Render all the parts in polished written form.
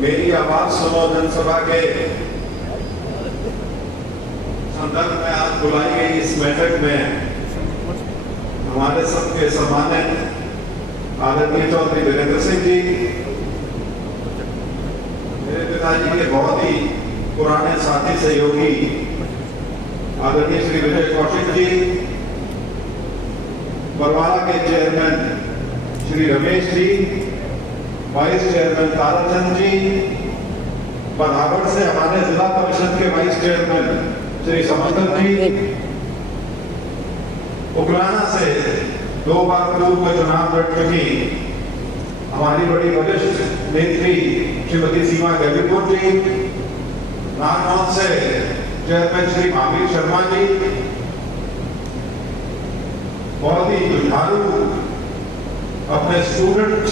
मेरी आवाज सुनो जनसभा के संदर्भ में आज बुलाई गई इस बैठक में हमारे सबके सम्मानित आदरणीय चौधरी वीरेंद्र सिंह जी, मेरे पिताजी के बहुत ही पुराने साथी सहयोगी आदरणीय श्री विजय कौशिक जी, बरवाला के chairman Shri Ramesh ji, vice chairman Tarachand जी, बराबर से हमारे जिला परिषद के वाइस चेयरमैन श्री समंदर जी, उकलाना से 2 बार पूर्व में चुनाव लड़ चुकी हमारी बड़ी वरिष्ठ नेत्री श्रीमती सीमा गैविपुर जी, नागौर से चेयरमैन श्री महावीर शर्मा जी, बहुत ही जुझारू अपने स्टूडेंट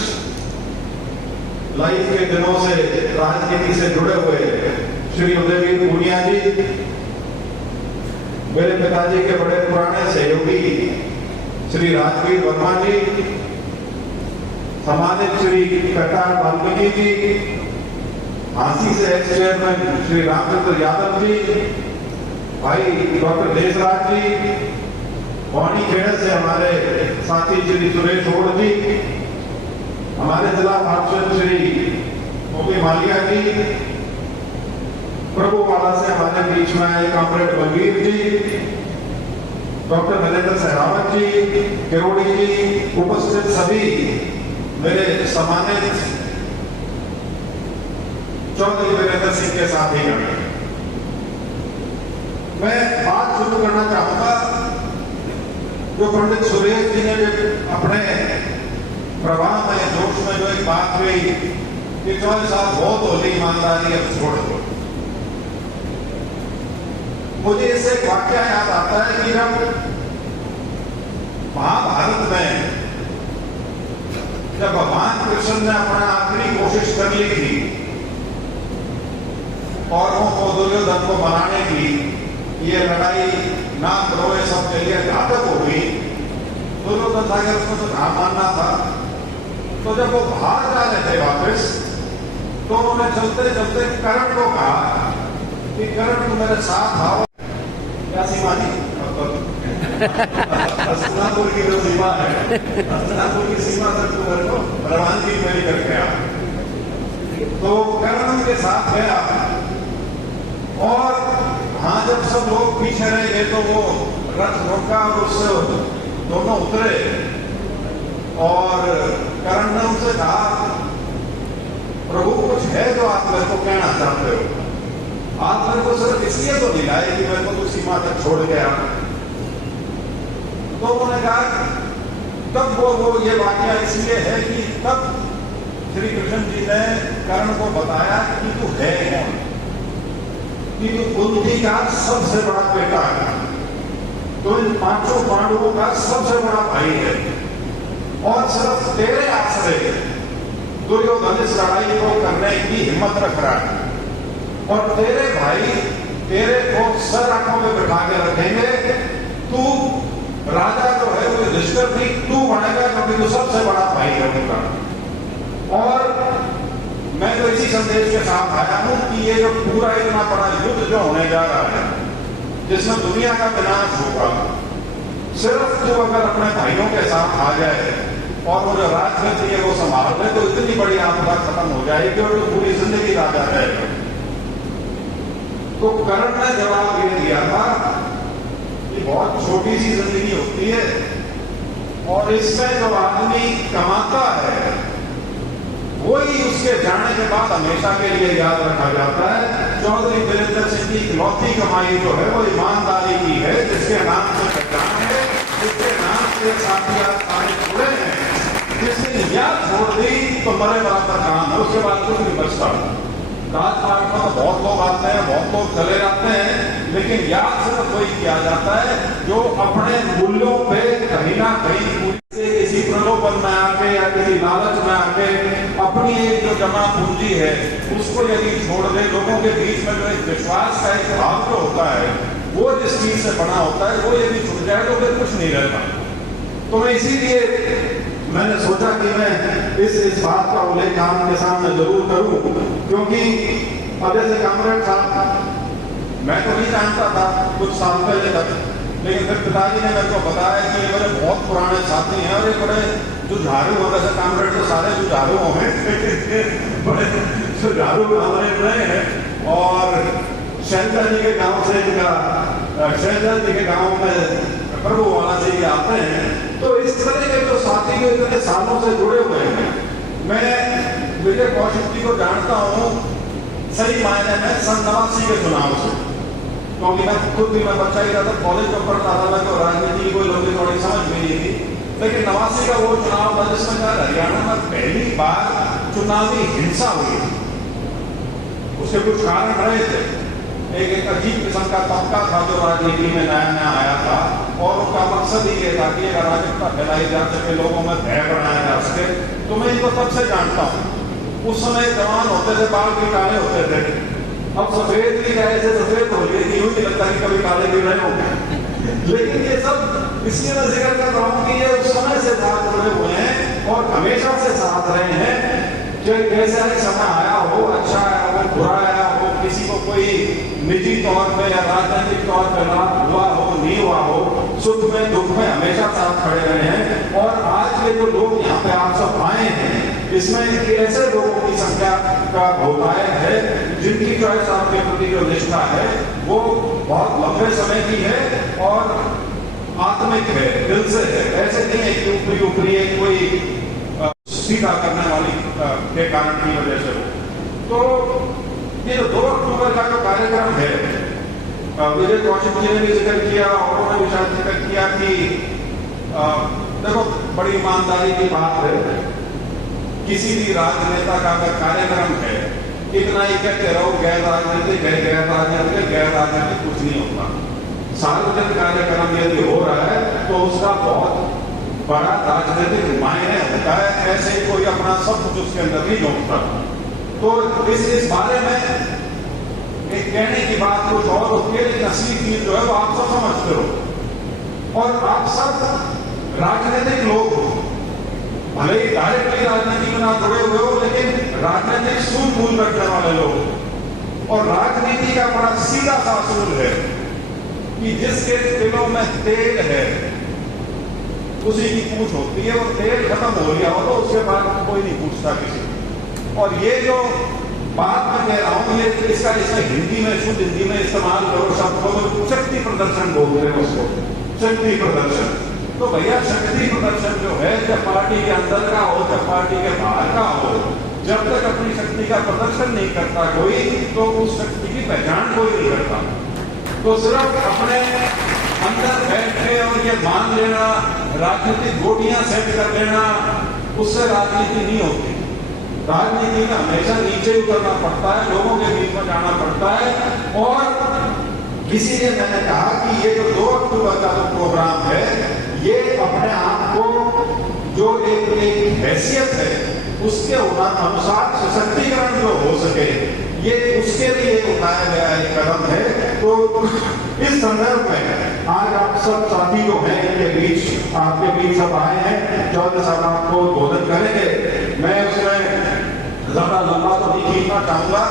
लाइफ के दिनों से राजनीति से जुड़े हुए श्री उदयवीर पूनिया जी, मेरे पिताजी के बड़े पुराने सहयोगी श्री राजवीर वर्मा जी, सम्मानित श्री कटार वाल्मीकि जी, झांसी से एक्स चेयरमैन श्री रामचंद्र यादव जी, भाई डॉक्टर देशराज जी, वाणी खेड़ा से हमारे साथी श्री सुरेश ओड जी, हमारे जिला पार्षद श्री मोदी मालिया जी, प्रभुवाला से हमारे बीच में आए कॉमरेड बलवीर जी, डॉक्टर नरेंद्र सहरावत जी, किरोड़ी जी, उपस्थित सभी मेरे सम्मानित चौधरी वीरेंद्र सिंह के साथी गण, मैं बात शुरू करना चाहूंगा जो पंडित सुरेश जी ने अपने प्रवाह में जोश में जो एक बात हुई कि चौधरी साहब बहुत होली ईमानदारी अब छोड़ दो। मुझे इससे एक वाक्य याद आता है कि जब महाभारत में जब भगवान कृष्ण ने अपना आखिरी कोशिश कर ली थी और वो दुर्योधन को मनाने की ये लड़ाई ना करो ये सब के लिए घातक हो गई, दुर्योधन था कि उसको तो कहा मानना था, तो जब वो बाहर जा रहे थे वापस तो उन्होंने चलते चलते कर्ण को कहा कि कर्ण तुम मेरे साथ आओ। क्या सीमा थी? हस्तिनापुर की जो सीमा है, हस्तिनापुर की सीमा तक तो मेरे को रवानगी मेरी करके आ, तो कर्ण के साथ गया और हाँ जब सब लोग पीछे रह गए तो वो रथ रोका और उससे दोनों उतरे और कर्ण ने उनसे कहा प्रभु कुछ है जो आप मेरे को कहना चाहते हो, आप मेरे को सिर्फ इसलिए तो नहीं लाए कि मेरे को तो सीमा तक छोड़ गया। तो उन्होंने कहा तब वो ये वाक्य इसलिए है कि तब श्री कृष्ण जी ने कर्ण को बताया कि तू है कौन, कि तू कुंती का सबसे बड़ा बेटा है, तो इन 5 पांडवों का सबसे बड़ा भाई है और सिर्फ तेरे आश्रय दुर्योधन इस लड़ाई को करने की हिम्मत रख रहा है और तेरे भाई तेरे को सर आंखों में बिठा के रखेंगे, तू राजा जो है वो युधिष्ठिर थी, तू बनेगा क्योंकि तू सबसे बड़ा भाई है उनका। और मैं तो इसी संदेश के साथ आया हूं कि ये जो पूरा इतना बड़ा युद्ध जो होने जा रहा है जिसमें दुनिया का विनाश होगा, सिर्फ जो अगर अपने भाइयों के साथ आ जाए और वो जो राजनीति है वो संभाल ले तो इतनी बड़ी आपदा खत्म हो जाएगी और तो पूरी जिंदगी राजा रहेगा। तो कर्ण ने जवाब ये दिया था कि बहुत छोटी सी जिंदगी होती है और इसमें जो आदमी कमाता है वही उसके जाने के बाद हमेशा के लिए याद रखा जाता है। चौधरी वीरेंद्र सिंह की इकलौती कमाई जो है वो ईमानदारी की है, जिसके नाम से पहचान है, जिसके नाम से साथी आज जुड़े हैं, जिसने याद छोड़ दी तो मरे बराबर काम है, उसके बाद कुछ नहीं बचता। राजमार्ग में तो बहुत लोग आते हैं, बहुत लोग चले जाते हैं, लेकिन याद सिर्फ वही किया जाता है जो अपने मूल्यों पे कहीं ना कहीं किसी प्रलोभन में आके या किसी लालच में आके अपनी एक जो जमा पूंजी है उसको यदि छोड़ दे, लोगों के बीच में जो एक विश्वास का एक भाव जो होता है वो जिस चीज से बना होता है वो यदि छूट जाए तो फिर कुछ नहीं रहता। तो मैं इसीलिए मैंने सोचा कि मैं इस बात का उल्लेख आपके सामने जरूर करूं, क्योंकि अब जैसे कामरेड साहब मैं तो नहीं जानता था कुछ साल पहले तक, लेकिन फिर पिताजी ने मेरे को बताया कि ये मेरे बहुत पुराने साथी हैं और ये बड़े जुझारू हो, वैसे कामरेड तो सारे जुझारू हैं बड़े जुझारू कामरेड रहे हैं। और शैलजा जी के गांव से इनका, शैलजा जी के गांव में प्रभु वाला जी आते हैं। तो इस तरह के जो साथी जो इतने सालों से जुड़े हुए हैं, मैं विजय कौशिक जी को जानता हूँ सही मायने में सन 89 के चुनाव से, क्योंकि मैं खुद भी मैं बच्चा ही था, कॉलेज में पढ़ता था, मैं तो राजनीति की कोई लंबी थोड़ी समझ में नहीं थी। लेकिन 89 का वो चुनाव था जिसमें हरियाणा में पहली बार चुनावी हिंसा हुई। उसके कुछ कारण रहे थे। एक अजीब किस्म का तबका था जो राजनीति में नया नया आया था, और उनका मकसद ही ये था कि अराजकता फैलाई जा सके, लोगों में भय बढ़ाया जा सके। तो मैं इनको तब से जानता हूँ। उस समय जवान होते थे, बाल भी काले होते थे, अब सफेद भी ऐसे सफेद हो गए, यूं नहीं लगता कि कभी काले भी रहे होंगे। लेकिन ये सब इसलिए मैं जिक्र कर रहा हूँ कि ये उस समय से साथ जुड़े हुए हैं और हमेशा से साथ रहे हैं। जैसा समय आया हो, अच्छा आया हो, बुरा आया हो, किसी को कोई निजी तौर पे या राजनीतिक तौर पे लाभ हुआ हो, नहीं हुआ हो, सुख में दुख में हमेशा साथ खड़े रहे हैं। और आज के जो लोग यहाँ पे आप सब आए हैं, इसमें ऐसे लोगों की संख्या का बहुतायत है जिनकी चॉइस आपके प्रति जो निष्ठा है वो बहुत लंबे समय की है और आत्मिक है, दिल से है। ऐसे नहीं है कि ऊपरी ऊपरी कोई सीधा करने वाली के कारण की वजह से हो। तो ये जो 2 अक्टूबर का जो कार्यक्रम है, विजय कौशिक जी ने भी जिक्र किया और उन्होंने भी शायद जिक्र किया कि देखो बड़ी ईमानदारी की बात है, किसी भी राजनेता का अगर कार्यक्रम है, इतना ही कहते रहो गैर राजनीतिक है, गैर राजनीतिक, गैर राजनीतिक कुछ नहीं होता। सार्वजनिक कार्यक्रम यदि हो रहा है तो उसका बहुत बड़ा राजनीतिक मायने होता है, ऐसे ही कोई अपना सब कुछ उसके अंदर नहीं जोड़ता। तो इस बारे में एक कहने की बात कुछ और होती है, लेकिन असली चीज जो है वो आप सब समझते हो। और आप सब राजनीतिक लोग हो, भले ही डायरेक्टली राजनीति में ना जुड़े हुए हो, लेकिन राजनीतिक सूझबूझ रखने वाले लोग। और राजनीति का बड़ा सीधा सा असूल है कि जिसके दिलों में तेल है उसी की पूछ होती है, और तेल खत्म हो गया हो तो उसके बाद कोई नहीं पूछता किसी। और ये जो बात मैं कह रहा हूं, ये इसका हिंदी में, शुद्ध हिंदी में इस्तेमाल करो शब्द को, शक्ति प्रदर्शन बोलते हैं उसको, शक्ति प्रदर्शन। तो भैया शक्ति प्रदर्शन जो है, जब पार्टी के अंदर का हो, जब पार्टी के बाहर का हो, जब तक अपनी शक्ति का प्रदर्शन नहीं करता कोई, तो उस शक्ति की पहचान कोई नहीं करता। तो सिर्फ अपने अंदर बैठ के और ये मान लेना, राजनीतिक गोटियां सेट कर लेना, उससे राजनीति नहीं होती। राजनीति में हमेशा नीचे उतरना पड़ता है, लोगों के बीच में जाना पड़ता है। और इसीलिए मैंने कहा कि ये जो 2 अक्टूबर का जो प्रोग्राम है, ये अपने आप को जो एक हैसियत है उसके अनुसार सशक्तिकरण जो हो सके, ये उसके लिए उठाया गया एक कदम है। तो इस संदर्भ में आज आप सब साथी जो हैं इनके बीच, आपके बीच सब आए हैं, 14 साल आपको उद्बोधन करेंगे। मैं उसमें ज्यादा लंबा तो नहीं खींचना चाहूंगा,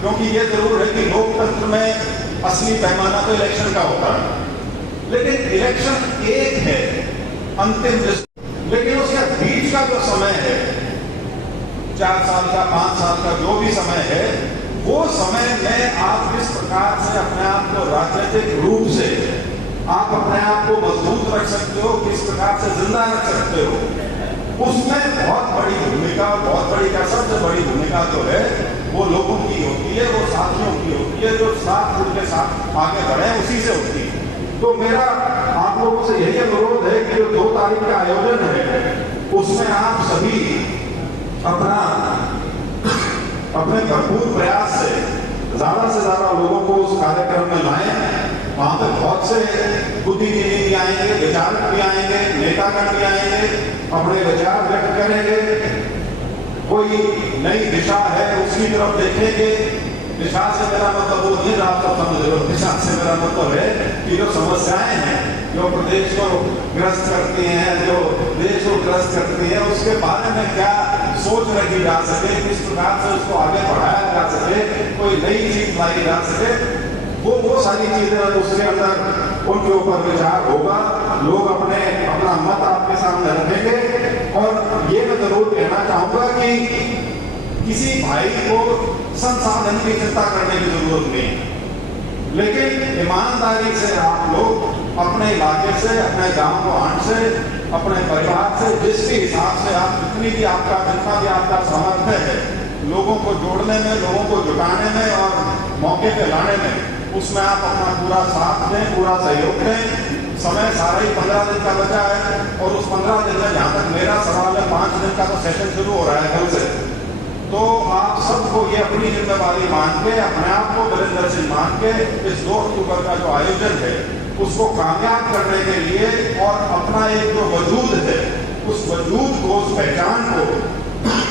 क्योंकि ये जरूर है कि लोकतंत्र में असली पैमाना तो इलेक्शन का होता है, लेकिन इलेक्शन एक है अंतिम, लेकिन उसके बीच का जो समय है, 4 साल का, 5 साल का जो भी समय है, वो समय में आप किस प्रकार से अपने आप को राजनीतिक रूप से आप अपने आप को मजबूत रख सकते हो, किस प्रकार से जिंदा रख सकते हो, उसमें बहुत बड़ी भूमिका, बहुत बड़ी क्या, सबसे बड़ी भूमिका जो है वो लोगों की होती है, वो साथियों की होती है, जो साथ उनके साथ आगे बढ़े उसी से होती है। तो मेरा आप लोगों से यही अनुरोध है कि जो 2 तारीख का आयोजन है, उसमें आप सभी अपने भरपूर प्रयास से ज्यादा लोगों को उस कार्यक्रम में लाएं। वहां पे बहुत से बुद्धिजीवी भी आएंगे, विचारक भी आएंगे, नेतागण भी आएंगे, अपने विचार व्यक्त करेंगे, कोई नई दिशा है उसकी तरफ देखेंगे, दिशा से मेरा मतलब वो नहीं, आप सब समझ रहे हो। दिशा से मेरा मतलब है कि जो समस्याएं हैं जो प्रदेश को ग्रस्त करती हैं, जो देश को ग्रस्त करती हैं, उसके बारे में क्या सोच रखी जा सके, किस प्रकार से उसको आगे बढ़ाया जा सके, कोई नई चीज लाई जा सके, वो सारी चीजें उसके अंदर उनके ऊपर विचार होगा। लोग अपना मत आपके सामने रखेंगे। और ये मैं जरूर कहना चाहूंगा कि किसी भाई को संसाधन की चिंता करने की जरूरत नहीं है, लेकिन ईमानदारी से आप लोग अपने इलाके से, अपने गांव गोहान से, अपने परिवार से, जिसके हिसाब से आप जितना भी आपका सामर्थ्य है लोगों को जोड़ने में, लोगों को जुटाने में और मौके पे लाने में, उसमें आप अपना पूरा साथ दें, पूरा सहयोग दें। समय सारा ही 15 दिन का बचा है और उस 15 दिन में जहां तक मेरा सवाल है 5 दिन का तो सेशन शुरू हो रहा है कल से, तो आप सबको ये अपनी जिम्मेवारी मान के, अपने आप को वीरेंद्र सिंह मान के इस 2 अक्टूबर का जो आयोजन है उसको कामयाब करने के लिए और अपना एक जो वजूद है उस वजूद को, उस पहचान को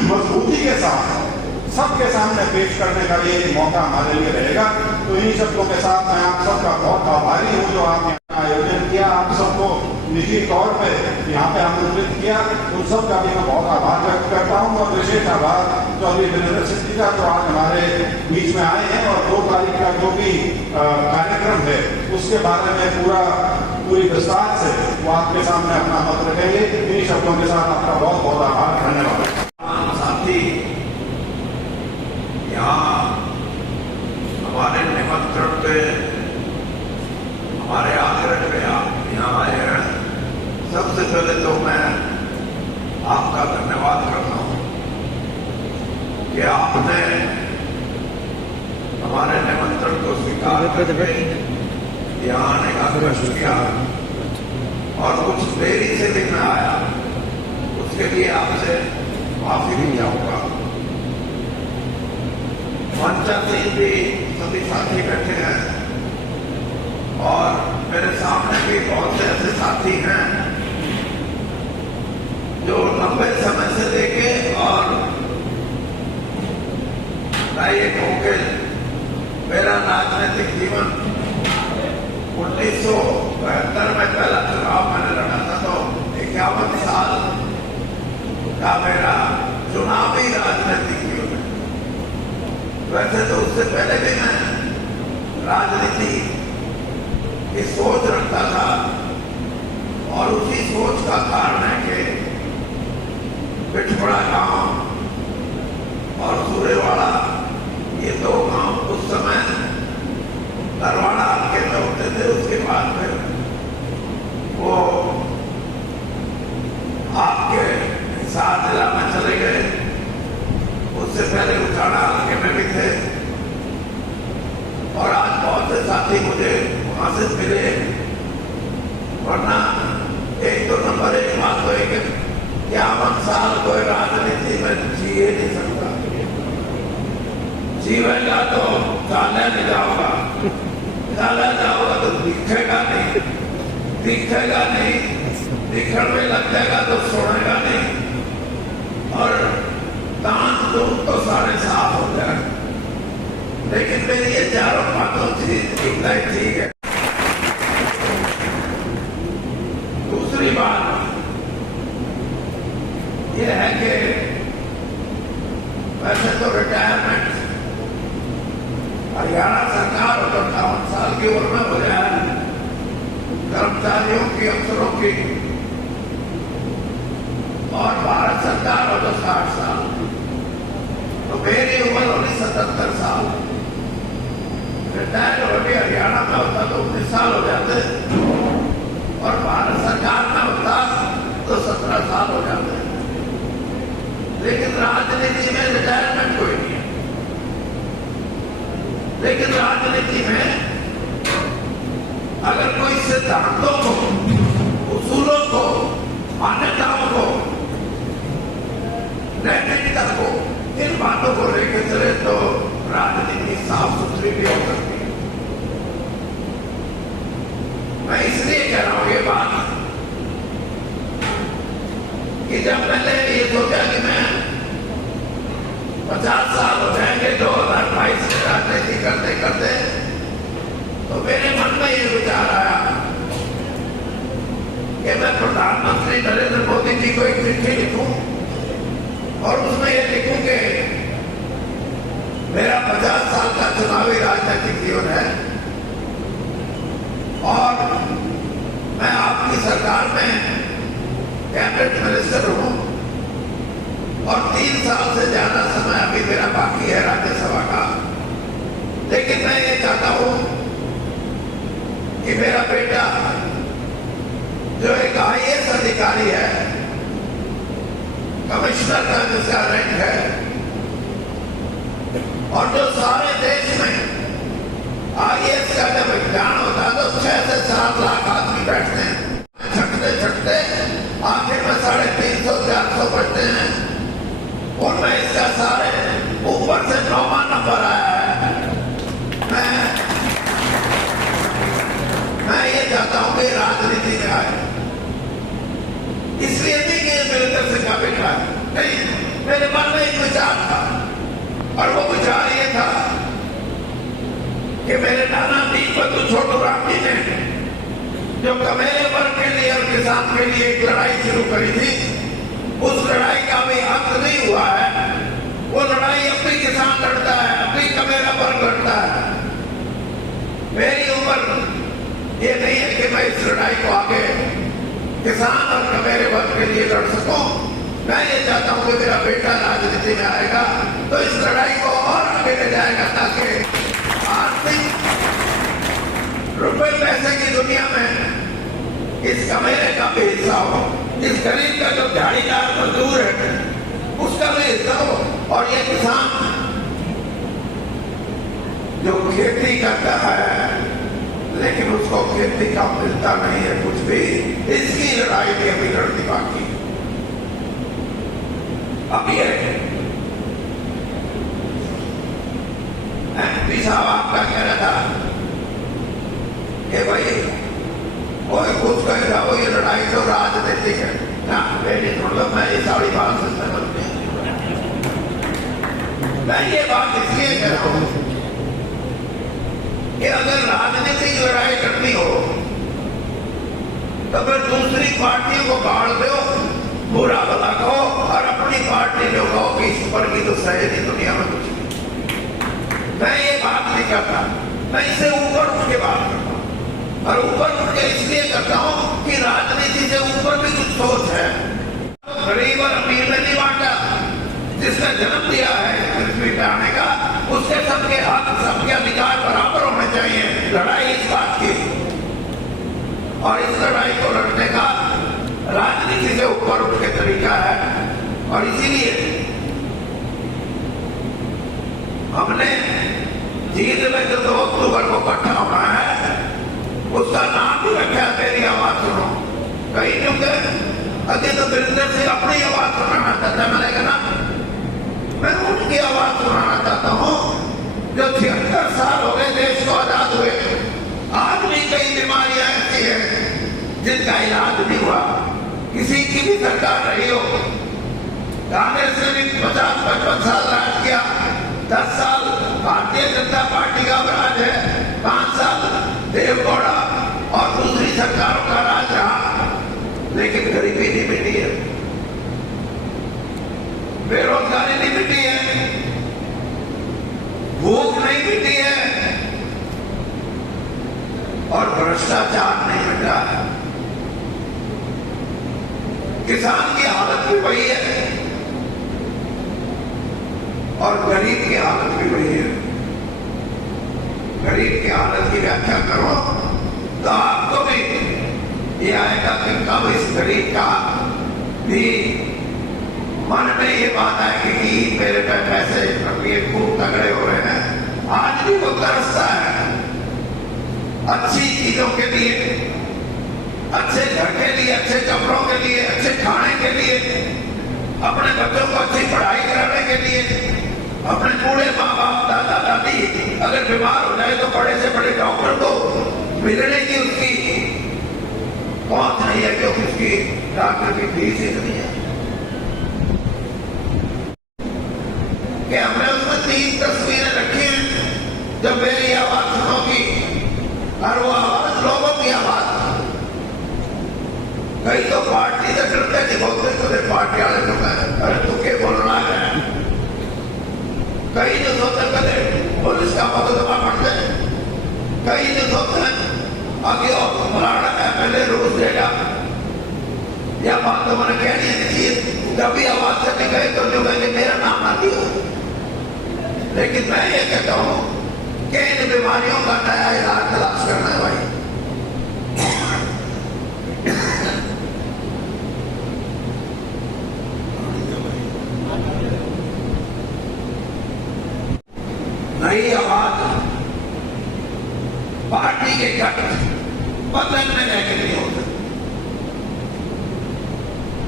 मजबूती के साथ सबके सामने पेश करने का ये मौका हमारे लिए रहेगा। तो इन्हीं शब्दों के साथ मैं आप सबका बहुत आभारी हूँ जो आप यहाँ आयोजन किया, आप सबको निजी तौर पे यहाँ पे आमंत्रित किया, उन सब का भी मैं बहुत आभार व्यक्त करता हूँ। और विशेष आभार चौधरी वीरेंद्र सिंह जी का जो आज हमारे बीच में आए हैं और 2 तारीख का जो भी कार्यक्रम है उसके बारे में पूरी विस्तार से वो आपके सामने अपना मत रखेंगे। इन्हीं शब्दों के साथ आपका बहुत बहुत आभार, धन्यवाद। साथी यहाँ हमारे निमंत्रण पे, हमारे आग्रह पे आप यहाँ आए हैं, सबसे पहले तो मैं आपका धन्यवाद करता हूँ कि आपने हमारे निमंत्रण को स्वीकार करके यहाँ आने का कष्ट किया और कुछ देरी से भी मैं आया, उसके लिए आपसे माफी भी चाहूंगा। पंचायती भी सभी साथी बैठे हैं और मेरे सामने भी बहुत से ऐसे साथी हैं जो लंबे समय से लेके और मैं ये कहूँ कि मेरा राजनीतिक जीवन 1972 में पहला चुनाव मैंने लड़ा था, तो 51 साल का मेरा चुनावी राजनीतिक जीवन। वैसे तो उससे पहले भी मैं राजनीति की सोच रखता था और उसी सोच का कारण है कि पिठपड़ा गांव और सूर्यवाड़ा ये 2 गांव उस समय दरवाड़ा हल्के में होते थे। उसके बाद में वो आपके हिसार जिला में चले गए, उससे पहले उठाड़ा हल्के में भी थे और आज बहुत से साथी मुझे वहां से मिले। वरना एक तो नंबर 1 बात तो है कि 51 साल कोई राजनीति में जिए नहीं सकता, जीवेगा तो चाले नहीं जाओगा, चाले जाओगा तो दिखेगा नहीं, दिखेगा नहीं, दिखण में लग जाएगा तो सुनेगा नहीं और दांत दूध तो सारे साफ हो जाए। लेकिन मेरी ये चारों बातों चीज ठीक है। दूसरी बात यह है कि वैसे तो रिटायरमेंट हरियाणा सरकार और 58 साल की उम्र में हो जाए कर्मचारियों की, अफसरों की, और भारत सरकार हो तो 60 साल, तो मेरी उम्र होगी 77 साल। रिटायर होगी हरियाणा में होता तो 19 साल हो जाते और भारत सरकार में होता तो 17 साल हो जाते। लेकिन राजनीति में रिटायरमेंट कोई नहीं है। लेकिन राजनीति में अगर कोई सिद्धांतों को, उसूलों को, मान्यताओं को, नैतिकता को, इन बातों को लेकर चले तो राजनीति साफ सुथरी भी हो सकती है। मैं इसलिए कह रहा हूं ये बात कि जब मैंने ये सोचा कि मैं 50 साल हो जाएंगे 2022 में राजनीति को एक चिट्ठी लिखूं और उसमें ये लिखूं कि मेरा 50 साल का चुनावी राजनीतिक जीवन है और मैं आपकी सरकार में कैबिनेट मिनिस्टर हूं और 3 साल से ज्यादा समय अभी मेरा बाकी है राज्यसभा का। लेकिन मैं ये चाहता हूं कि मेरा बेटा जो एक IAS अधिकारी है, कमिश्नर का जिसका रैंक है, और जो सारे देश में IAS का जब एग्जाम होता है तो 6 से 7 लाख आदमी बैठते हैं, छटते छटते आखिर में 350-400 बढ़ते हैं। उनमें इसका सारे ऊपर से 9वां नंबर आया है। मैं ये चाहता हूं कि राजनीति में आए, इसलिए नहीं कि वीरेंद्र सिंह का बेटा है, नहीं, मेरे मन में एक विचार था और वो विचार ये था कि मेरे नाना दीपक छोटू राम जी ने जो कमेरे वर्ग के लिए और किसान के लिए एक लड़ाई शुरू करी थी, उस लड़ाई का भी अंत नहीं हुआ है। वो लड़ाई अब भी किसान लड़ता है, अब भी कमेरा वर्ग लड़ता है। मेरी उम्र ये नहीं है कि मैं इस लड़ाई को आगे किसान और कमेरे वर्ग के लिए लड़ सकूं। मैं ये चाहता हूं कि मेरा बेटा राजनीति में आएगा तो इस लड़ाई को और आगे ले जाएगा, ताकि आर्थिक रुपए पैसे की दुनिया में इस कमेरे का भी हिस्सा हो, इस गरीब का जो दिहाड़ीदार मजदूर है उसका भी हिस्सा हो, और ये किसान जो खेती करता है लेकिन उसको खेती का मिलता नहीं है कुछ भी, इसकी लड़ाई भी अभी लड़नी बाकी। अब ये MP साहब आपका कह रहा था कि भाई कोई कुछ कह रहा हो, ये लड़ाई तो राजनीतिक है ना। मेरी मतलब मैं ये सारी बात से सहमत नहीं। मैं ये बात इसलिए कह रहा हूं कि अगर राजनीतिक लड़ाई करनी हो तो फिर दूसरी पार्टियों को गाड़ दो, बुरा भला कहो, और अपनी पार्टी में कहो कि इस पर की तो सही दुनिया में कुछ नहीं। मैं ये बात नहीं करता, मैं इससे ऊपर उठ के बात करता हूं, और ऊपर उठ के इसलिए करता हूं कि राजनीति से ऊपर भी कुछ सोच है। गरीब और अमीर ने नहीं बांटा, जिसने जन्म दिया है पृथ्वी पे आने का, उसके सबके हक, सबके अधिकार बराबर होने चाहिए। लड़ाई इस बात की, और इस लड़ाई को लड़ने का राजनीति से ऊपर उठ के तरीका है। और इसीलिए हमने जीत में जो 2 अक्टूबर को इकट्ठा होना है उसका नाम भी रखा मेरी आवाज सुनो। कहीं क्योंकि अभी तो वीरेंद्र सिंह अपनी आवाज सुनाना चाहता, मैंने कहा ना मैं उनकी आवाज सुनाना चाहता हूं जो 76 साल हो गए देश को आजाद हुए, आज भी कई बीमारियां ऐसी हैं जिनका इलाज नहीं हुआ। किसी की भी सरकार रही हो, कांग्रेस ने भी 50-55 साल राज किया, 10 साल भारतीय जनता पार्टी का राज है, 5 साल देवगौड़ा और दूसरी सरकारों का राज रहा, लेकिन गरीबी नहीं मिटी है, बेरोजगारी नहीं मिटी है, भूख नहीं मिटी है, और भ्रष्टाचार नहीं मिटा है। किसान की हालत भी वही है और गरीब की हालत भी वही है। गरीब की हालत की व्याख्या करो तो आपको भी ये आएगा कि कब इस गरीब का भी मन में ये बात आएगी कि मेरे पे पैसे ये खूब तगड़े हो रहे हैं। आज भी वो तरसता है अच्छी चीजों के लिए, अच्छे घर के लिए, अच्छे कपड़ों के लिए, अच्छे खाने के लिए, अपने बच्चों को अच्छी पढ़ाई कराने के लिए। अपने बूढ़े माँ बाप, दादा दादी अगर बीमार हो जाए तो बड़े से बड़े डॉक्टर को मिलने की उसकी पहुंच नहीं है, क्योंकि उसकी डॉक्टर की फीस इतनी है कि हमने उसमें 3 तस्वीरें रखी हैं। जब मेरी आवाज सुनोगी और वो आवाज लोगों की आवाज, कई तो पार्टी से करते नहीं बोलते तो पार्टी वाले लोग अरे तू के बोलना है कई जो सोचते करे पुलिस का मुकदमा पड़ते कई जो सोचते आगे और फलाना एमएलए रोज देगा या बात तो मैंने कहनी है कि कभी आवाज से नहीं गए तो जो कहेंगे मेरा नाम ना दिया। लेकिन मैं ये कहता हूँ कि इन बीमारियों का नया इलाज तलाश करना है भाई। नई आवाज पार्टी के गठ बदल में लेके नहीं होता।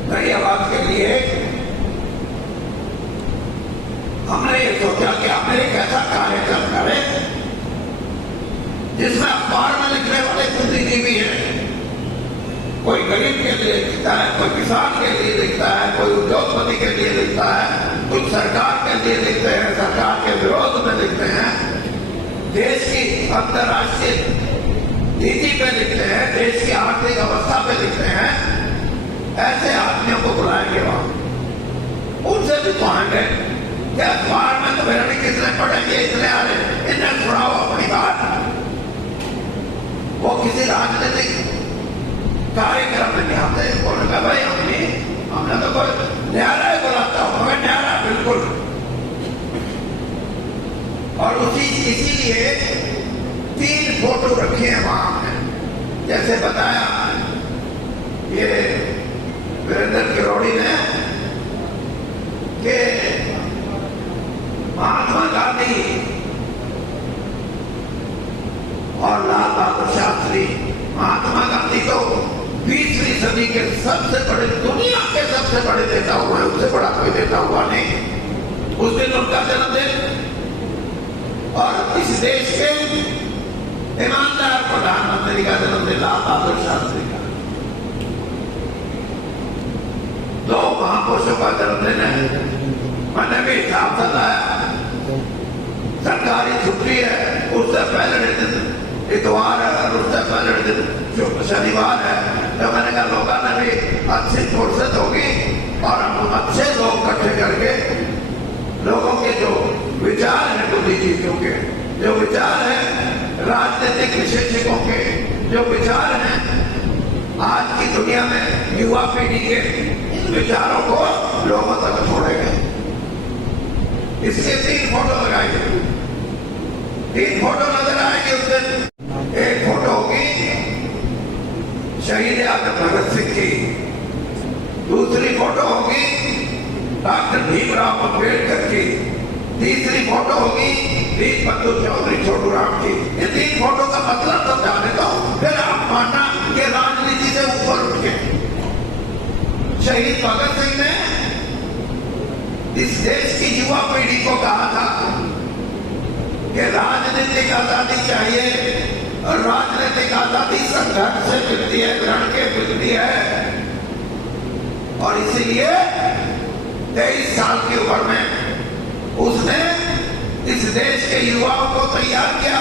नई आवाज के लिए हमने ये सोचा कि हमने एक ऐसा कार्यक्रम करें जिसमें अखबार में लिखने वाले बुद्धिजीवी हैं। कोई गरीब के लिए लिखता है, कोई किसान के लिए लिखता है, कोई उद्योगपति के लिए लिखता है, कुछ सरकार के लिए लिखते हैं, सरकार के विरोध में लिखते हैं, देश की अंतर्राष्ट्रीय नीति पे लिखते हैं, देश की आर्थिक अवस्था पे लिखते हैं। ऐसे आदमियों को बुलाएंगे वहां, उनसे भी कहेंगे कि अखबार में तो मेरे कितने पढ़ेंगे, इतने आ रहे, इन्हें सुनाओ अपनी बात। वो किसी राजनीतिक कार्यक्रम में नहीं आते, बोलेगा भाई हमने तो कोई न्यायालय बुलाता हूं, मगर न्यायालय बिल्कुल। और इसीलिए 3 फोटो रखे हैं वहां में, जैसे बताया ये वीरेंद्र किरोड़ी ने कि महात्मा गांधी और लाल बहादुर शास्त्री। महात्मा गांधी तो 20वीं सदी के सबसे बड़े, दुनिया के सबसे बड़े नेता हुए, उससे बड़ा कोई नेता हुआ नहीं। उस दिन उनका जन्मदिन और इस देश के ईमानदार प्रधानमंत्री का जन्मदिन लाल बहादुर शास्त्री का। 2 महापुरुषों का जन्मदिन है। मैंने भी हिसाब बताया, सरकारी छुट्टी है, उससे पहले दिन इतवार है और उससे पहले दिन शनिवार है। तो मैंने कहा लोगों ने भी अच्छी फुर्सत होगी और हम अच्छे लोग इकट्ठे करके लोगों के जो विचार हैं बुद्धिजीवियों के, जो विचार हैं राजनीतिक विशेषज्ञों के, जो विचार हैं आज की दुनिया में युवा पीढ़ी के, इन विचारों को लोगों तक छोड़ेंगे। इसलिए 3 फोटो लगाएंगे, 3 फोटो नजर आएंगे उस दिन। एक फोटो होगी शहीद आजम भगत सिंह की, दूसरी फोटो होगी डॉक्टर भीमराव अम्बेडकर की, तीसरी फोटो होगी वीर बंधु चौधरी छोटू राम की। ये 3 फोटो का मतलब समझा देता हूं, फिर आप मानना कि राजनीति से ऊपर उठ के शहीद भगत सिंह ने इस देश की युवा पीढ़ी को कहा था कि राजनीतिक आजादी चाहिए और राजनीतिक आजादी संघर्ष से मिलती है, लड़ के मिलती है। और इसीलिए 23 साल की उम्र में उसने इस देश के युवाओं को तैयार किया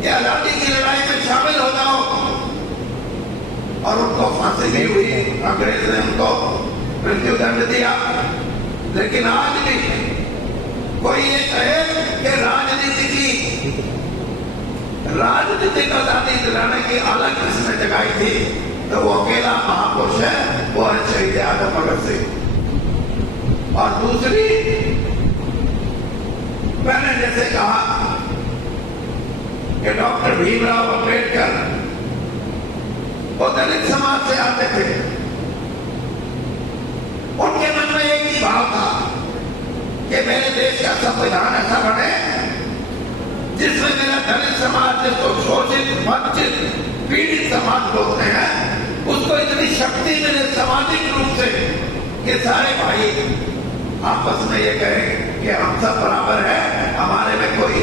कि आजादी की लड़ाई में शामिल हो जाओ। और उनको फांसी भी हुई, अंग्रेज ने उनको मृत्यु दंड दिया। लेकिन आज भी कोई ये कहे कि राजनीतिक आजादी दिलाने की अलग किसने जगाई थी, तो वो अकेला महापुरुष है, वो है शहीद आजम भगत सिंह। और दूसरी, मैंने जैसे कहा कि डॉक्टर भीमराव अम्बेडकर वो दलित समाज से आते थे। उनके मन में एक ही भाव था कि मेरे देश का संविधान ऐसा बने जिसमें मेरा दलित समाज, जिसको शोषित, वंचित, पीड़ित समाज बोलते हैं, उसको इतनी शक्ति मिले सामाजिक रूप से कि सारे भाई आपस में ये कहें कि हम सब बराबर है, हमारे में कोई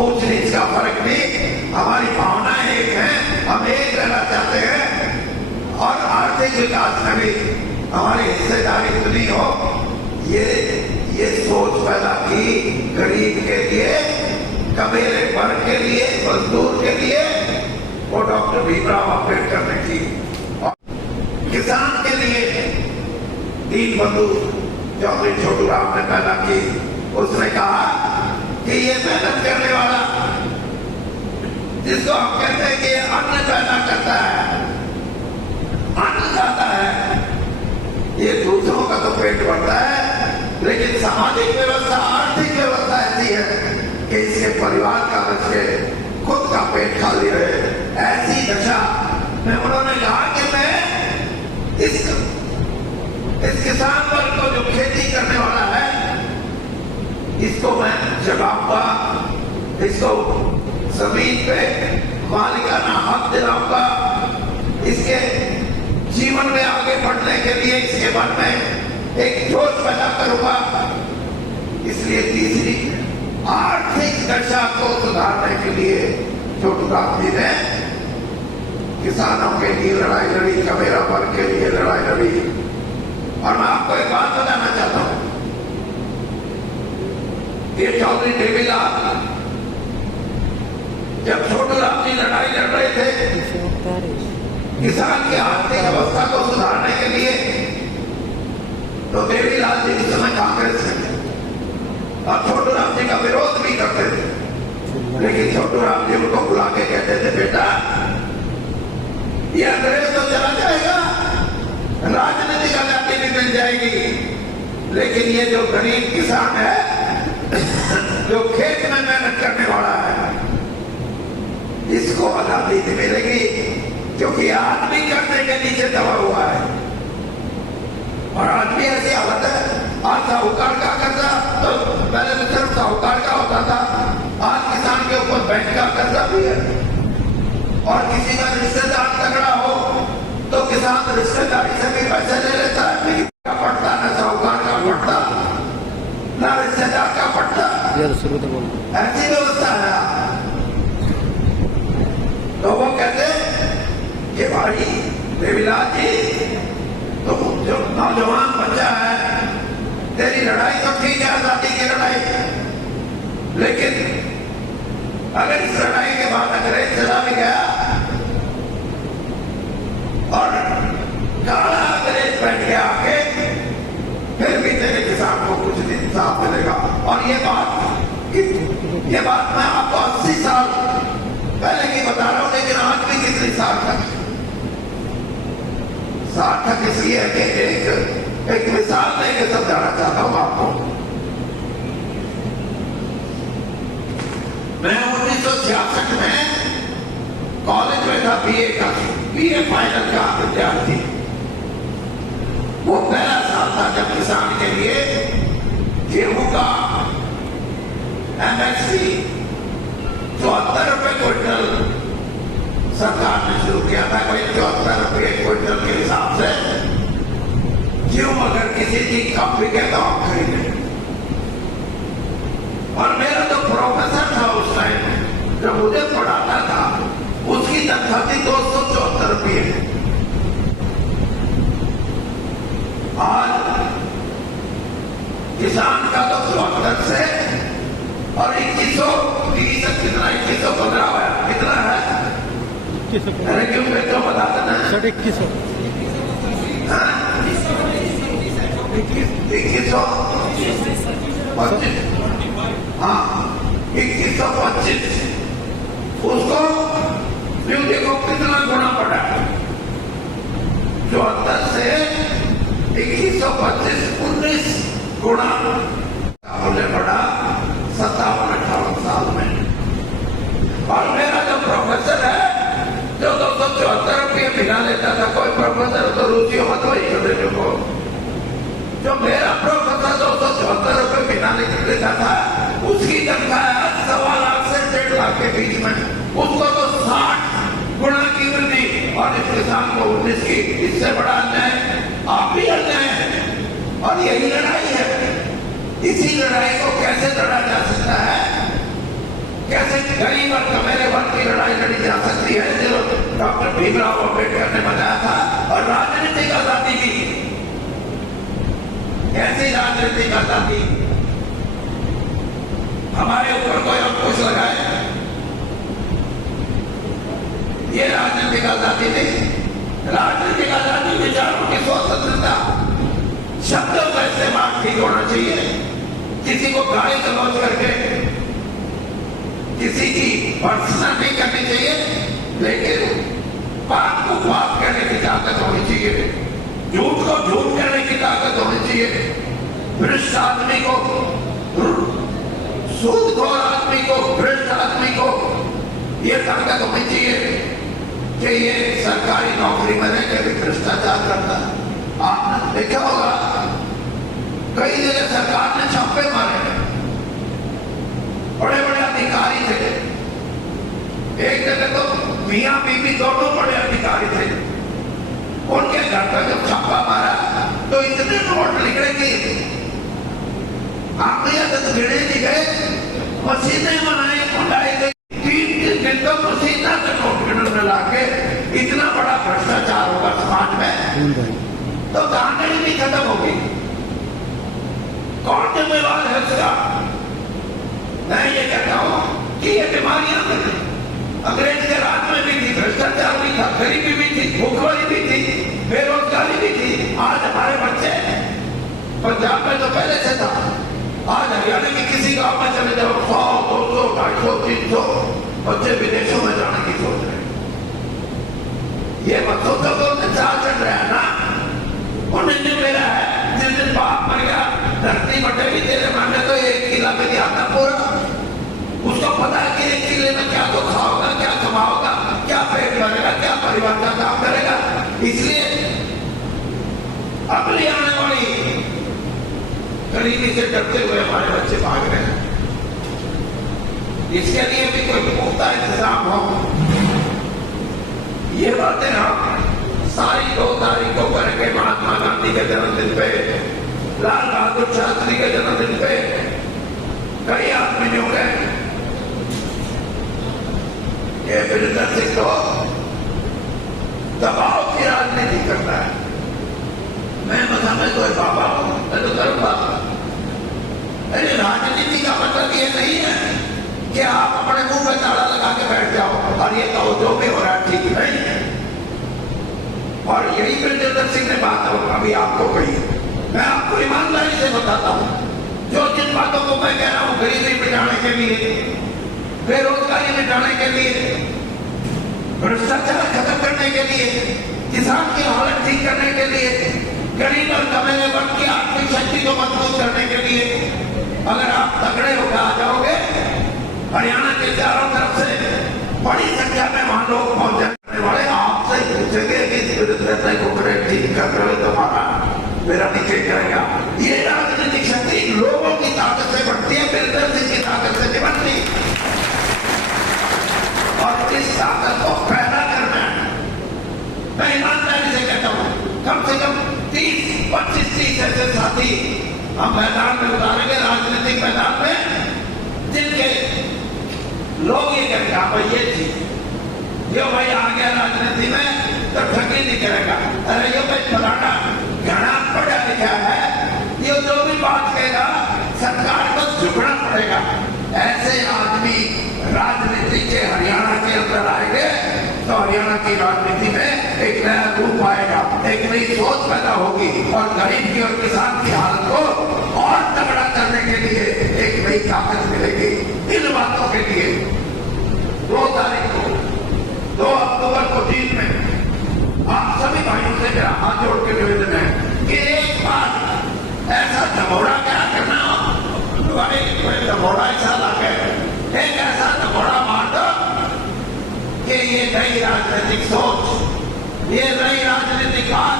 ऊंच नीच का फर्क नहीं, हमारी भावनाएं एक हैं, हम एक रहना चाहते हैं। और आर्थिक विकास में भी हमारी हिस्सेदारी इतनी हो, ये सोच पैदा की गरीब के लिए, कबीले वर्ग के लिए, मजदूर के लिए, वो डॉक्टर भीमराव अम्बेडकर ने की। और किसान के लिए दीन बंधु चौधरी छोटू राम ने पैदा की। उसने कहा कि ये मेहनत करने वाला, जिसको हम कहते हैं कि अन्न पैदा करता है, अन्न खाता है, ये दूसरों का तो पेट भरता है, लेकिन सामाजिक व्यवस्था, आर्थिक व्यवस्था ऐसी है कि इसके परिवार का बच के खुद का पेट खाली रहे। ऐसी दशा में उन्होंने कहा कि मैं इस किसान वर्ग को जो खेती करने वाला है, इसको मैं जगाऊंगा, इसको जमीन पे मालिकाना हक दिलाऊंगा, इसके जीवन में आगे बढ़ने के लिए इसके मन में एक जोश पैदा करूंगा। इसलिए तीसरी आर्थिक दशा को सुधारने के लिए छोटू राम जी ने किसानों के लिए लड़ाई लड़ी, कबीरा वर्ग के लिए लड़ाई लड़ी। और मैं आपको एक बात बताना चाहता हूं, ये चौधरी देवीलाल जब छोटू राम जी लड़ाई लड़ रहे थे किसान की आर्थिक अवस्था को सुधारने के लिए, तो देवीलाल जी उस समय कांग्रेस में थे और छोटू राम जी का विरोध भी करते थे। लेकिन छोटू राम जी उनको बुला के कहते थे, बेटा ये अंग्रेज तो चला जाएगा, राजनीतिक आजादी भी मिल जाएगी, लेकिन ये जो गरीब किसान है, जो खेत में मेहनत करने वाला है, इसको आजादी नहीं मिलेगी, क्योंकि आदमी कर्जे के नीचे दबा हुआ है। और आज भी ऐसी हालत है। आज साहूकार का कर्जा तो पहले तो सिर्फ साहूकार का होता था, आज किसान के ऊपर बैंक का कर्जा भी है। और किसी का रिश्तेदार तगड़ा हो तो किसान रिश्तेदारी से भी पैसे ले लेता है, लेकिन का पड़ता न साहूकार का पड़ता न रिश्तेदार का पड़ता। ऐसी व्यवस्था है। तो वो कहते कि भाई देवीलाल जी, तो जो नौजवान बच्चा है, तेरी लड़ाई तो ठीक है, आजादी की लड़ाई, लेकिन अगर इस लड़ाई के बाद अंग्रेज चला भी गया और काला अंग्रेज बैठ गया आके, फिर भी तेरे किसान को कुछ दिन साफ मिलेगा। और ये बात मैं आपको 80 साल पहले की बता रहा हूं, लेकिन आज भी कितनी सार्थक इसलिए है कि एक मिसाल देकर समझाना चाहता हूं आपको। मैं 1966 में कॉलेज में था, बीए फाइनल का विद्यार्थी। वो पहला साल था जब किसान के लिए गेहूं का एमएसपी 74 रुपए क्विंटल सरकार ने शुरू किया था। कोई 74 रुपए क्विंटल के हिसाब से क्यों, अगर किसी चीज कम बिके तो आप खरीदें। और मेरा जो प्रोफेसर था उस टाइम जब मुझे पढ़ाता था, उसकी तनख्वाह थी 274 रुपये। आज किसान का तो 74 से और 2130 तक कितना, 2115 है, कितना है? अरे क्यों मैं तो बता देना, 2100 हाँ 2125। उसको देखो कितना गुना पड़ा, 74 से 2125 19 गुना हमने पढ़ा 57-58 साल में। और मेरा जो प्रोफेसर है जो 274 रुपये बिना लेता था, कोई प्रोफेसर तो रुचि मत वही छोटे को, जो मेरा प्रोफेसर 274 रुपये बिना लेता था, उसकी तनख्वाह 1.25 लाख से 1.5 लाख के बीच में, उसको तो 60 गुना की वृद्धि। और इस किसान को 19 की, इससे बड़ा अन्याय आप भी अन्याय है। और यही लड़ाई है। इसी लड़ाई को कैसे लड़ा जा सकता है, कैसे गरीब और कमेरे वर्ग की लड़ाई लड़ी जा सकती है, जो डॉक्टर भीमराव अम्बेडकर ने बताया था। और राजनीतिक आजादी भी, कैसी राजनीतिक आजादी, हमारे ऊपर कोई अंकुश लगाए, ये राजनीतिक आजादी नहीं। राजनीतिक आजादी विचारों की स्वतंत्रता, किसी को गाली गलौज करके किसी की भर्त्सना नहीं करनी चाहिए, लेकिन पाप को पाप कहने की ताकत होनी चाहिए, झूठ को झूठ कहने की ताकत होनी चाहिए, भ्रष्ट आदमी को, सूदखोर आदमी को, भ्रष्ट आदमी को ये ताकत होनी चाहिए कि ये सरकारी नौकरी में रह के भी भ्रष्टाचार करता है। आपने देखा होगा कई जगह सरकार ने छापे मारे, बड़े बड़े अधिकारी थे, एक जगह तो मियां बीबी दोनों बड़े अधिकारी थे, उनके घर का जब छापा मारा तो इतने नोट निकले कि आंखियां तक गिने नहीं गए, मशीनें बनाई मंगाई गई, 3 दिन तो मशीना के नोट गिनने में लाके इतना बड़ा भ्रष्टाचार होगा समाज में तो कहानी भी खत्म होगी। कौन जिम्मेवार है इसका? मैं ये कहता हूं कि ये बीमारियां अंग्रेज के राज में भी थी, भ्रष्टाचार भी था, गरीबी भी थी, भूखमरी भी थी, बेरोजगारी भी थी। आज हमारे बच्चे, पंजाब में तो पहले से था, आज हरियाणा के किसी गांव में चले जाओ 100, 200, 250, 300 बच्चे विदेशों में जाने की सोच रहे हैं। ये बच्चों को तो चाल चल रहा है ना, उन्हें जो मेरा है, जिस दिन बाप मर गया धरती बटेगी तेरे मन में तो 1 किला में नहीं आता पूरा, उसको पता है कि 1 किले में क्या तो खाओगा, क्या कमाओगा, क्या पेट भरेगा, क्या परिवार का काम करेगा। इसलिए अगली आने वाली गरीबी से डरते हुए हमारे बच्चे भाग रहे हैं। इसके लिए भी कोई पुख्ता इंतजाम हो। ये बातें हम सारी 2 तारीख को करके महात्मा गांधी के जन्मदिन पे, लाल बहादुर शास्त्री के जन्मदिन पे कई आदमी हो गए। ये वीरेंद्र सिंह तो दबाव की राजनीति करता है। मैं मैं कोई बाबा हूं, मैं तो करूंगा। अरे राजनीति का मतलब ये नहीं है कि आप अपने मुंह में ताला लगा के बैठ जाओ और ये कहो जो भी हो रहा है ठीक नहीं है। और यही वीरेंद्र सिंह ने बात अभी आपको कही है। मैं आपको ईमानदारी से बताता हूं, जो जिन बातों को मैं कह रहा हूं, गरीबी मिटाने के लिए, बेरोजगारी मिटाने के लिए, भ्रष्टाचार खत्म करने के लिए, किसान की हालत ठीक करने के लिए, गरीब और कमाने वर्ग की आर्थिक शक्ति को मजबूत करने के लिए अगर आप तगड़े होकर आ जाओगे, हरियाणा के चारों तरफ से बड़ी संख्या में वहां लोग पहुंच जाने वाले आपसे पूछेंगे कि ठीक कर रहे हो तुम्हारा, मेरा नीचे करेगा। ये राजनीतिक शक्ति लोगों की ताकत से बढ़ती है, वीरेंद्र सिंह की ताकत से नहीं बढ़ती। और इस ताकत को पैदा करना है। मैं ईमानदारी से कहता हूं, कम से कम 30-25-30 ऐसे साथी हम मैदान में उतारेंगे, राजनीतिक मैदान में, जिनके लोग ये कहते हैं भाई ये चीज ये भाई आ गया राजनीति में तो ठगी नहीं करेगा। अरे ये भाई फलाना घना पढ़ा लिखा है, ये जो भी बात कहेगा सरकार को झुकना पड़ेगा। ऐसे आदमी राजनीति के हरियाणा के अंदर आएंगे तो हरियाणा की राजनीति में एक नया रूप आएगा, एक नई सोच पैदा होगी और गरीब की और किसान की हालत को और तगड़ा करने के लिए एक नई ताकत मिलेगी। इन बातों के लिए 2 तारीख को, 2 अक्टूबर को दिन में आप सभी भाइयों से मेरा हाथ जोड़ के निवेदन है कि एक बार ऐसा दमोड़ा क्या करना, दमोड़ा ऐसा लाके एक ऐसा दमोड़ा मार दो कि ये नई राजनीतिक सोच, ये नई राजनीतिक बात,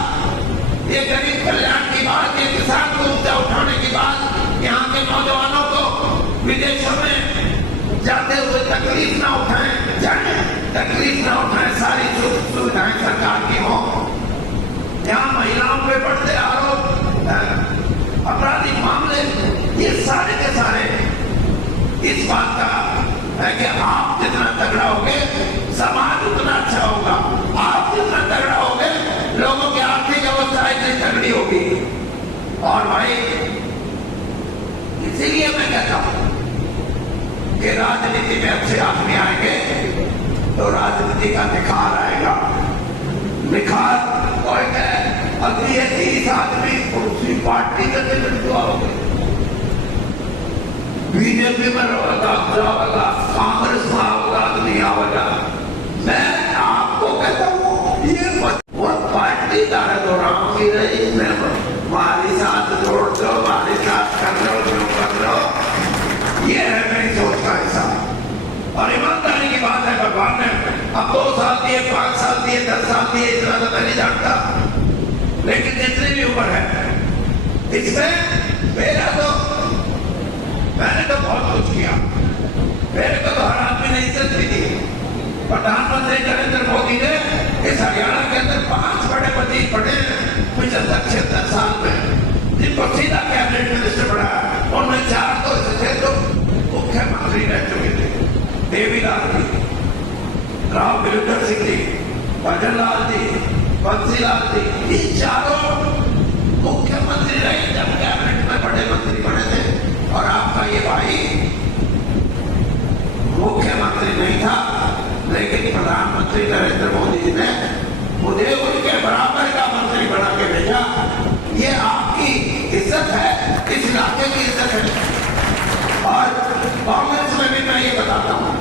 ये गरीब कल्याण की बात, ये किसान को ऊंचा उठाने की बात, यहाँ के नौजवानों को विदेशों में जाते हुए तकलीफ ना उठाएं, जाने तकलीफ ना उठाएं, सारी सुविधाएं सरकार की हो। यहाँ महिलाओं पे बढ़ते आरोप, आपराधिक मामले, ये सारे के सारे इस बात का है कि आप जितना तगड़ा होगे समाज उतना अच्छा होगा। आप जितना तगड़ा होगे लोगों की आर्थिक अवस्था इतनी तगड़ी होगी। और भाई इसीलिए मैं कहता हूं कि राजनीति में अच्छे आदमी आएंगे तो राजनीति का निखार आएगा। निखार और अभी ये 30 आदमी उसी पार्टी के नेतृत्व होंगे, बीजेपी में रहेगा, जाएगा, कांग्रेस में आवेगा तो नहीं आवेगा। मैं आपको कहता हूँ ये वो पार्टी दारा दो रामी रही मैं हमारे साथ जोड़ दो, हमारे साथ कर लो, जो कर लो, ये है मेरी सोच का हिस्सा। और ईमानदारी की बात है, भगवान ने अब 2 साल दिए, 5 साल दिए, 10 साल दिए, इतना तो मैं नहीं जानता, लेकिन जितनी भी उम्र है इसमें मेरा तो मैंने तो बहुत कुछ किया। मेरे को तो हर आदमी ने इज्जत भी दी। प्रधानमंत्री नरेंद्र मोदी ने इस हरियाणा के अंदर 5 बड़े वजीर पढ़े 75-76 साल में, जिनको सीधा कैबिनेट मिनिस्टर बनाया, उनमें 4 तो थे तो मुख्यमंत्री रह चुके थे। देवीलाल जी, राव वीरेंद्र सिंह जी, भजन लाल जी, बंसीलाल जी, ये चारों मुख्यमंत्री रहे जब कैबिनेट में बड़े मंत्री बने थे। और आपका ये भाई मुख्यमंत्री नहीं था, लेकिन प्रधानमंत्री नरेंद्र मोदी जी ने मुझे उनके बराबर का मंत्री बना के भेजा। ये आपकी इज्जत है, इस इलाके की इज्जत है। और कांग्रेस में भी मैं ये बताता हूं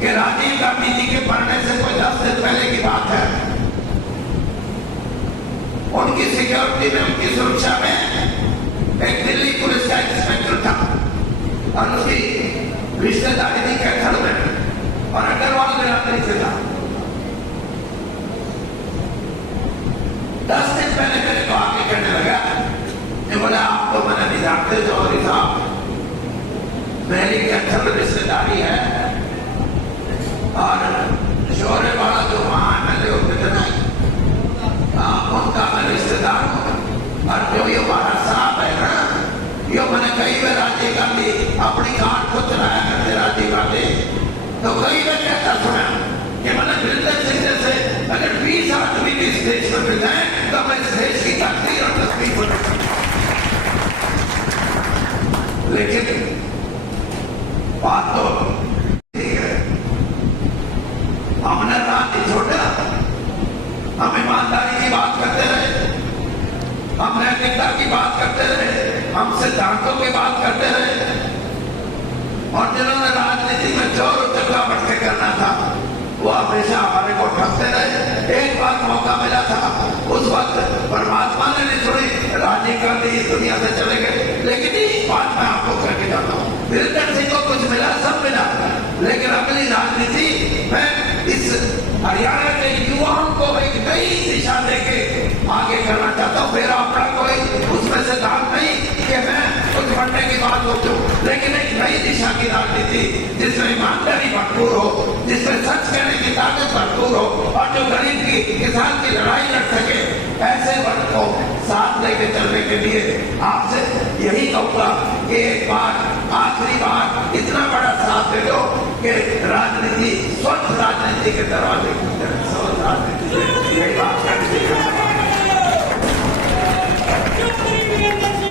कि राजीव गांधी जी के मरने से कोई 10 दिन पहले की बात है, उनकी सिक्योरिटी में, उनकी सुरक्षा में एक दिल्ली पुलिस का इंस्पेक्टर था और उसकी रिश्तेदारी थी कैथल में और अग्रवाल बिरादरी से था। 10 दिन पहले मेरे को आगे कहने लगा, ये बोला आप तो मैंने नहीं जानते चौधरी साहब, मेरी कैथल रिश्तेदारी है और शोरे वाला जो वहां एमएलए होते थे ना, उनका मैं रिश्तेदार हूं। और जो ये हमारा साहब है ना, यो मैंने कई बार राजीव गांधी अपनी गांठ को चलाया करते, राजीव गांधी तो कई बार कहता सुना कि मैंने वीरेंद्र सिंह जैसे अगर 20 आदमी भी इस देश में मिल जाए तो मैं इस देश की तकदीर और तस्वीर बना सकता। लेकिन बात तो ठीक है, हमने राज छोड़ा, हम ईमानदारी की बात करते रहे, हम नैतिकता की बात करते रहे, हम सिद्धांतों की बात करते रहे। और जिन्होंने राजनीति में चोर चक्का बटके करना था वो हमेशा हमारे को ठगते रहे। एक बार मौका मिला था, उस वक्त परमात्मा ने नहीं सुनी, राजीव गांधी इस दुनिया से चले गए। लेकिन एक बात मैं आपको करके जाता हूँ, वीरेंद्र सिंह को कुछ मिला, सब मिला, लेकिन अगली राजनीति में इस हरियाणा के युवाओं को एक नई दिशा देके आगे करना चाहता हूँ। मेरा अपना कोई उसमें से दाग नहीं कि मैं कुछ बढ़ने की बात सोचूं, लेकिन एक नई दिशा की राजनीति जिसमें ईमानदारी भरपूर हो, जिसमें सच कहने की ताकत भरपूर हो और जो गरीब की, किसान की लड़ाई लड़ सके, ऐसे वर्ग को साथ लेके चलने के लिए आपसे यही कहूंगा कि एक बार, आखिरी बार इतना बड़ा साथ दे दो कि राजनीति, स्वच्छ राजनीति के दरवाजे, स्वच्छ राजनीति, यही बात